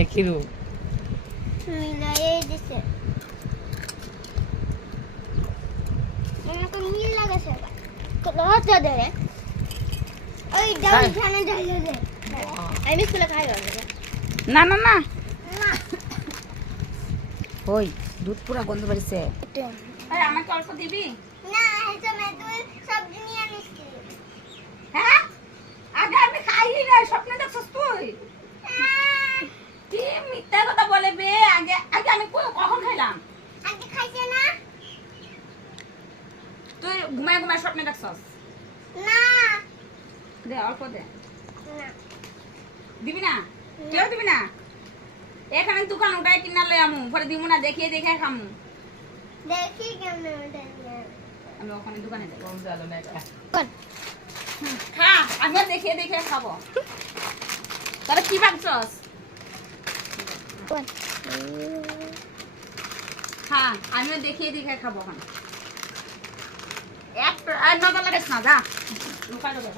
একই রূপ মিলাই দিছে এরকম মিল লাগাছে কত দে ওই ডাল জানা ডাল দে আমি স্কুলে খাই না না না ওই দুধ পুরা গন্ধ বেরিয়েছে আরে আমাকে অল্প দিবি না এটা মে তুই সবজি নিয়ে আনিসি হ্যাঁ আগে আমি খাইনি না স্বপ্নে দেখছস তুই কি মিথ্যা কথা বলে বে আগে আগে আমি কখন খাইলাম আগে খাইছে না তুই ঘুমায় ঘুমায় স্বপ্নে দেখছস না দে অল্প দে না দিবি না কেউ দিবি না এখানে দোকান উঠাই কিনা লই আমু পরে দিমু না দেখিয়ে দেখে খামু দেখি কেমন ওটা আমি ওখানে দোকানে যাই কম জানো না এটা খা আমি দেখিয়ে দেখে খাবো তাহলে কি ভাবছস হ্যাঁ আমিও দেখিয়ে দেখে খাবো ওখানে এক আর নজর লাগাস না যা লুকাই দেবো